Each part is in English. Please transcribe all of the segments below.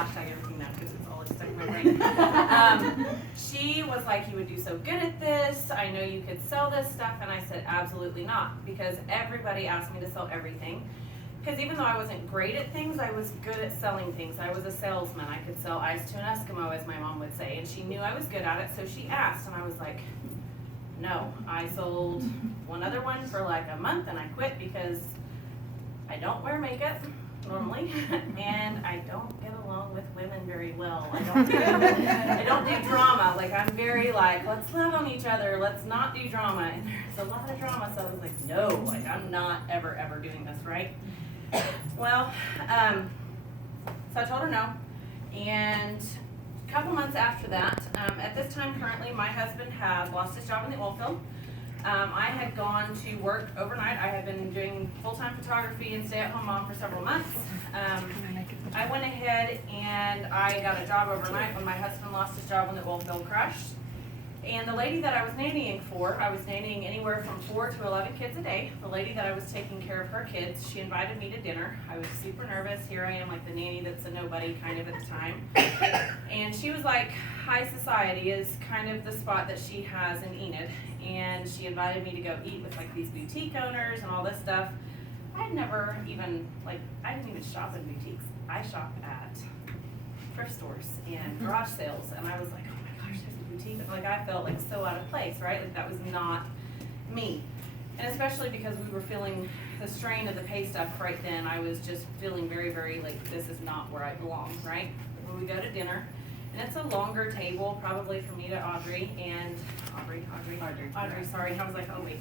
hashtag everything now because it's all stuck in my brain. She was like, you would do so good at this. I know you could sell this stuff. And I said, absolutely not, because everybody asked me to sell everything. Because even though I wasn't great at things, I was good at selling things. I was a salesman. I could sell ice to an Eskimo, as my mom would say. And she knew I was good at it, so she asked. And I was like, no. I sold one other one for like a month, and I quit because I don't wear makeup normally, and I don't get along with women very well. I don't do drama. Like, I'm very like, let's love on each other. Let's not do drama. And there's a lot of drama, so I was like, no, like I'm not ever doing this, right? Well, so I told her no, and a couple months after that, at this time currently, my husband has lost his job in the oil field. I had gone to work overnight. I had been doing full-time photography and stay-at-home mom for several months. I went ahead and I got a job overnight when my husband lost his job when the oil field crashed. And the lady that I was nannying for, I was nannying anywhere from 4 to 11 kids a day. The lady that I was taking care of her kids, she invited me to dinner. I was super nervous. Here I am, like the nanny that's a nobody kind of at the time. And she was like, high society is kind of the spot that she has in Enid. And she invited me to go eat with like these boutique owners and all this stuff. I'd never even, like, I didn't even shop in boutiques. I shop at thrift stores and garage sales. And I was like, oh my gosh, there's a boutique. Like, I felt like so out of place, right? Like, that was not me. And especially because we were feeling the strain of the pay stuff right then, I was just feeling very, like, this is not where I belong, right? When we go to dinner, and it's a longer table, probably for me to Audrey, sorry, I was like, oh wait.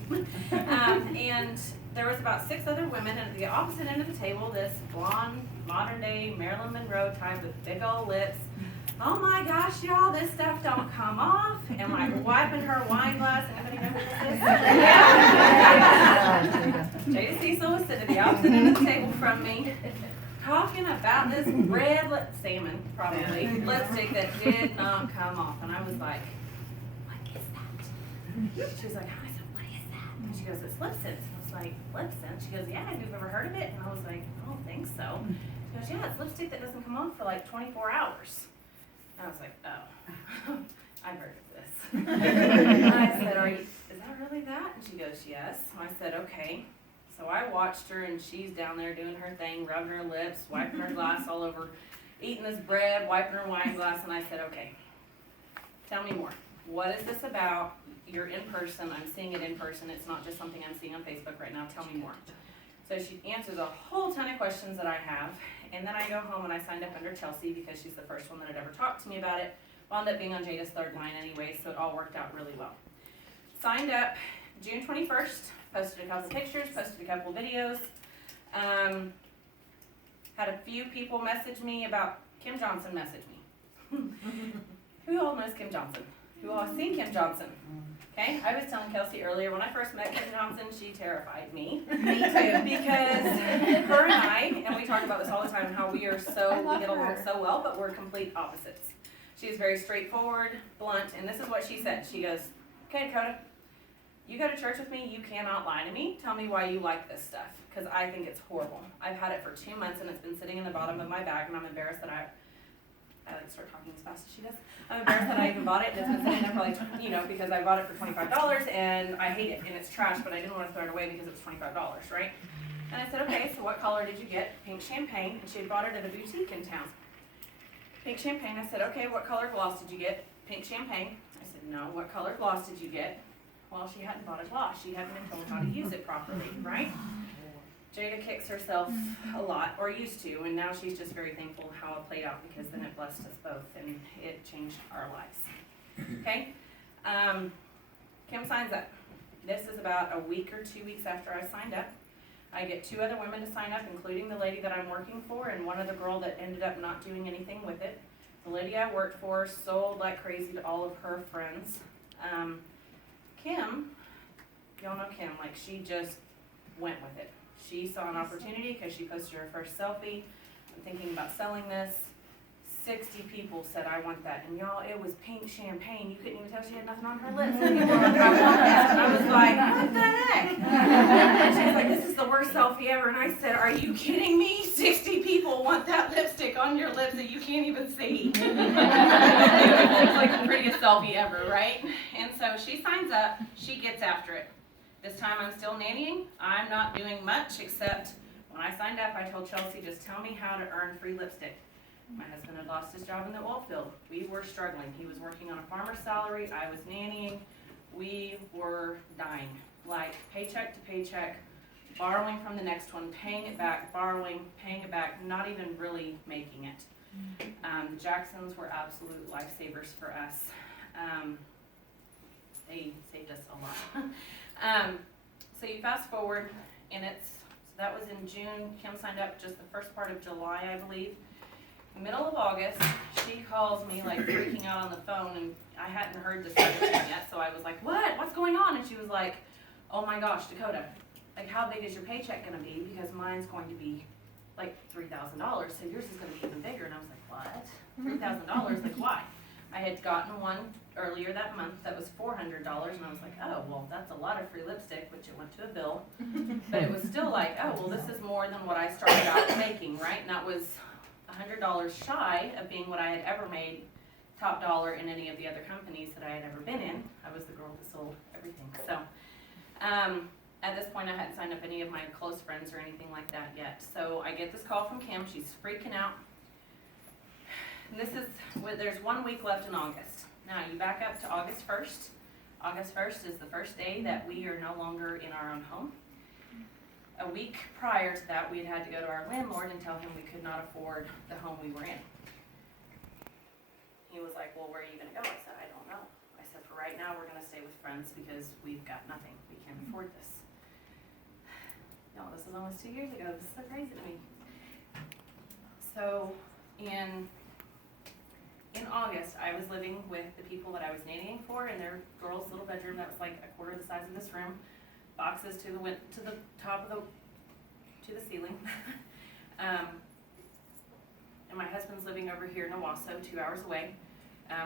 And there was about 6 other women, and at the opposite end of the table, this blonde, modern day Marilyn Monroe type with big old lips. Oh my gosh, y'all, this stuff don't come off. And like wiping her wine glass. Anybody know who this is? Jada Cecil was sitting at the opposite end of the table from me, talking about this red salmon, probably, lipstick that did not come off. And I was like, what is that? She was like, I said, what is that? And she goes, it's lip sense. I was like, lip sense? She goes, yeah, have you ever heard of it? And I was like, I don't think so. She goes, yeah, it's lipstick that doesn't come off for like 24 hours. And I was like, oh, I've heard of this. And I said, is that really that? And she goes, yes. And I said, okay. So I watched her, and she's down there doing her thing, rubbing her lips, wiping her glass all over, eating this bread, wiping her wine glass. And I said, okay, tell me more. What is this about? You're in person. I'm seeing it in person. It's not just something I'm seeing on Facebook right now. Tell me more. So she answers a whole ton of questions that I have. And then I go home and I signed up under Chelsea because she's the first one that had ever talked to me about it. Wound up being on Jada's third line anyway, so it all worked out really well. Signed up June 21st, posted a couple pictures, posted a couple videos. Had a few people message me about Kim Johnson message me. Who all knows Kim Johnson? Who all has seen Kim Johnson? Okay, I was telling Kelsey earlier, when I first met Kim Johnson, she terrified me. Me too. Because her and I, and we talk about this all the time, how we get along so well, but we're complete opposites. She's very straightforward, blunt, and this is what she said. She goes, okay, Dakota, you go to church with me, you cannot lie to me. Tell me why you like this stuff, because I think it's horrible. I've had it for 2 months, and it's been sitting in the bottom of my bag, and I'm embarrassed that I like start talking as fast as she does. I'm embarrassed that I even bought it. It's been sitting there for like, because I bought it for $25 and I hate it and it's trash, but I didn't want to throw it away because it was $25, right? And I said, okay, so what color did you get? Pink champagne, and she had bought it at a boutique in town. Pink champagne. I said, okay, what color gloss did you get? Pink champagne. I said, no. What color gloss did you get? Well, she hadn't bought a gloss. She hadn't been told how to use it properly, right? Jada kicks herself a lot, or used to, and now she's just very thankful how it played out because then it blessed us both and it changed our lives. Okay? Kim signs up. This is about a week or 2 weeks after I signed up. I get 2 other women to sign up, including the lady that I'm working for and one other girl that ended up not doing anything with it. The lady I worked for sold like crazy to all of her friends. Kim, y'all know Kim, like she just went with it. She saw an opportunity because she posted her first selfie. I'm thinking about selling this. 60 people said, I want that. And y'all, it was pink champagne. You couldn't even tell she had nothing on her lips. And people were like, I want that. And I was like, what the heck? And she was like, this is the worst selfie ever. And I said, are you kidding me? 60 people want that lipstick on your lips that you can't even see. It was like the prettiest selfie ever, right? And so she signs up. She gets after it. This time I'm still nannying. I'm not doing much except when I signed up, I told Chelsea, just tell me how to earn free lipstick. My husband had lost his job in the oil field. We were struggling. He was working on a farmer's salary. I was nannying. We were dying, like paycheck to paycheck, borrowing from the next one, paying it back, borrowing, paying it back, not even really making it. The Jacksons were absolute lifesavers for us. They saved us a lot. So you fast forward, and that was in June. Kim signed up just the first part of July, I believe. Middle of August, she calls me like freaking out on the phone, and I hadn't heard this yet, so I was like, what? What's going on? And she was like, oh my gosh, Dakota, like how big is your paycheck gonna be? Because mine's going to be like $3,000, so yours is gonna be even bigger. And I was like, what? $3,000? Like why? I had gotten one earlier that month that was $400, and I was like, oh, well, that's a lot of free lipstick, which it went to a bill. But it was still like, oh, well, this is more than what I started out making, right? And that was $100 shy of being what I had ever made top dollar in any of the other companies that I had ever been in. I was the girl that sold everything. So at this point, I hadn't signed up any of my close friends or anything like that yet. So I get this call from Kim. She's freaking out. And there's 1 week left in August. Now you back up to August 1st. August 1st is the first day that we are no longer in our own home. A week prior to that, we had to go to our landlord and tell him we could not afford the home we were in. He was like, well, where are you going to go? I said, I don't know. I said, for right now, we're going to stay with friends because we've got nothing. We can't afford this. No, this was almost 2 years ago. This is so crazy to me. So in August, I was living with the people that I was nannying for in their girls' little bedroom that was like a quarter the size of this room. Boxes to the top of to the ceiling. And my husband's living over here in Owasso, 2 hours away,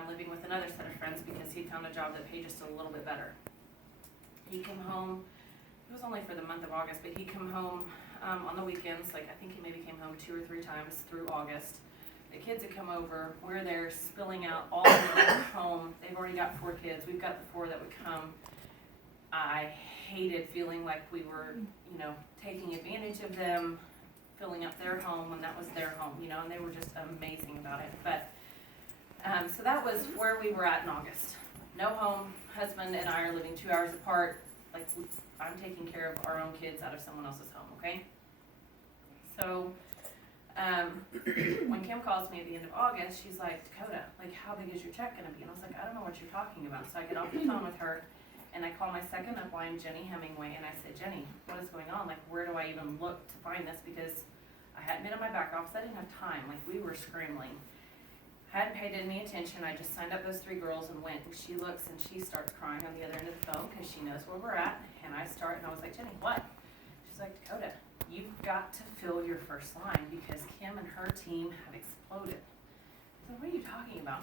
living with another set of friends because he found a job that paid just a little bit better. He came home, it was only for the month of August, but he came home on the weekends, like I think he maybe came home 2 or 3 times through August. The kids had come over, we're there spilling out all over their home. They've already got 4 kids, we've got the 4 that would come. I hated feeling like we were, taking advantage of them, filling up their home when that was their home, and they were just amazing about it. But, so that was where we were at in August. No home, husband and I are living 2 hours apart, like I'm taking care of our own kids out of someone else's home, okay? So, when Kim calls me at the end of August, she's like, Dakota, like how big is your check gonna be? And I was like, I don't know what you're talking about. So I get off the phone with her, and I call my second upline, Jenny Hemingway, and I said, Jenny, what is going on? Like, where do I even look to find this? Because I hadn't been in my back office. I didn't have time. Like, we were scrambling. Hadn't paid any attention. I just signed up those 3 girls and went. And she looks and she starts crying on the other end of the phone because she knows where we're at. And I was like, Jenny, what? She's like, Dakota, you've got to fill your first line because Kim and her team have exploded. I said, what are you talking about?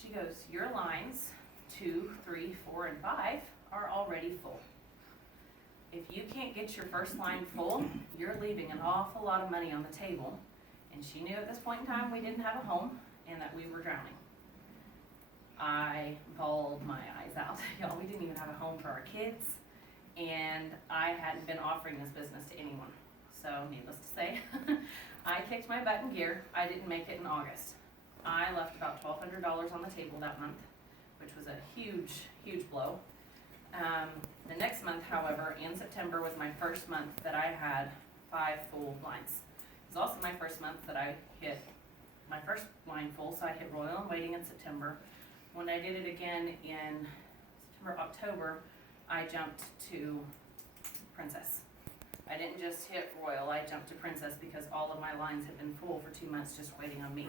She goes, your lines 2, 3, 4, and 5 are already full. If you can't get your first line full, you're leaving an awful lot of money on the table. And she knew at this point in time we didn't have a home and that we were drowning. I bawled my eyes out. Y'all, we didn't even have a home for our kids, and I hadn't been offering this business to anyone. So needless to say, I kicked my butt in gear. I didn't make it in August. I left about $1,200 on the table that month, which was a huge, huge blow. The next month, however, in September was my first month that I had 5 full lines. It was also my first month that I hit my first line full, so I hit Royal and Waiting in September. When I did it again in September, October, I jumped to Princess. I didn't just hit Royal, I jumped to Princess because all of my lines had been full for 2 months just waiting on me.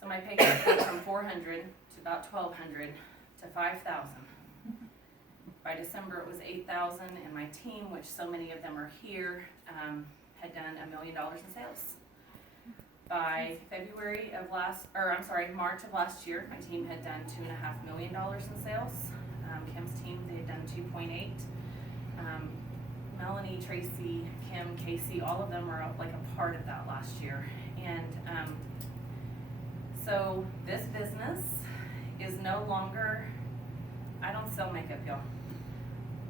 So my paycheck went from $400 to about $1,200 to $5,000. By December it was $8,000, and my team, which so many of them are here, had done $1 million in sales. by March of last year, my team had done $2.5 million in sales. Kim's team, they had done 2.8. Melanie, Tracy, Kim, Casey, all of them were like a part of that last year. And so this business is no longer, I don't sell makeup, y'all.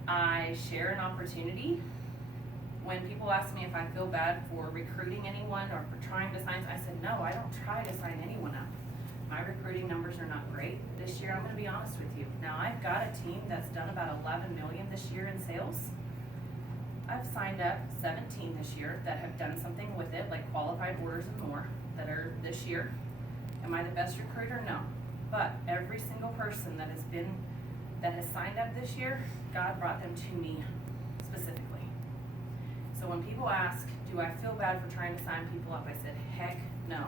I share an opportunity. When people ask me if I feel bad for recruiting anyone or for trying to sign, I said, no, I don't try to sign anyone up. My recruiting numbers are not great. This year, I'm gonna be honest with you. Now, I've got a team that's done about 11 million this year in sales. I've signed up 17 this year that have done something with it, like qualified orders and more, that are this year. Am I the best recruiter? No. But every single person that has signed up this year, God brought them to me specifically. So when people ask, do I feel bad for trying to sign people up? I said, heck no.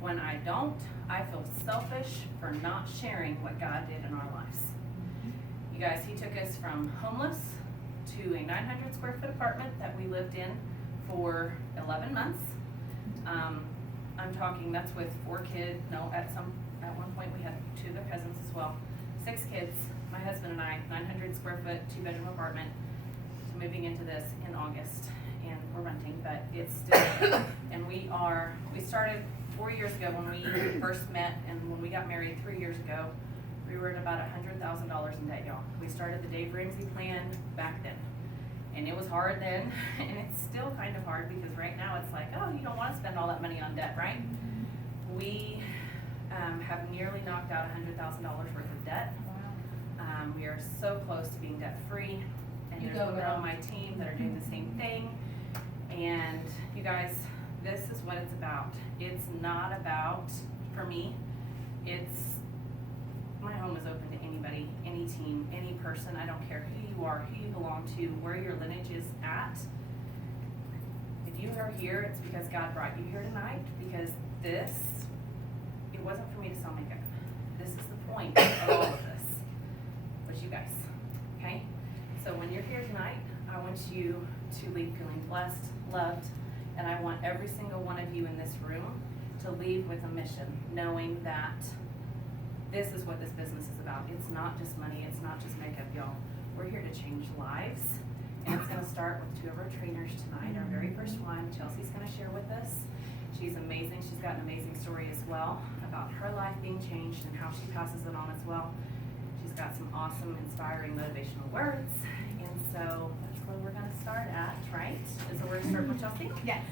When I don't, I feel selfish for not sharing what God did in our lives. You guys, he took us from homeless to a 900 square foot apartment that we lived in for 11 months. I'm talking, that's with 4 kids. No, at one point we had 2 of their cousins as well. 6 kids, my husband and I, 900 square foot, 2-bedroom apartment. So moving into this in August, and we're renting, but it's still, and we started 4 years ago when we first met, and when we got married 3 years ago, we were at about $100,000 in debt, y'all. We started the Dave Ramsey plan back then. And it was hard then, and it's still kind of hard because right now it's like, oh, you don't want to spend all that money on debt, right? We have nearly knocked out $100,000 worth of debt. We are so close to being debt free, and there's women on my team that are doing the same thing. And you guys, this is what it's about. It's not about, for me, my home is open to anybody, any team, any person. I don't care who you are, who you belong to, where your lineage is at. If you are here, it's because God brought you here tonight, because it wasn't for me to sell makeup. This is the point of all of this, was you guys, okay? So when you're here tonight, I want you to leave feeling blessed, loved, and I want every single one of you in this room to leave with a mission, knowing that this is what this business is about. It's not just money, it's not just makeup, y'all. We're here to change lives, and it's gonna start with 2 of our trainers tonight. Our very first one, Chelsea's gonna share with us. She's amazing. She's got an amazing story as well about her life being changed and how she passes it on as well. She's got some awesome, inspiring, motivational words, and so that's where we're gonna start at, right? So we're gonna start with Chelsea? Yes.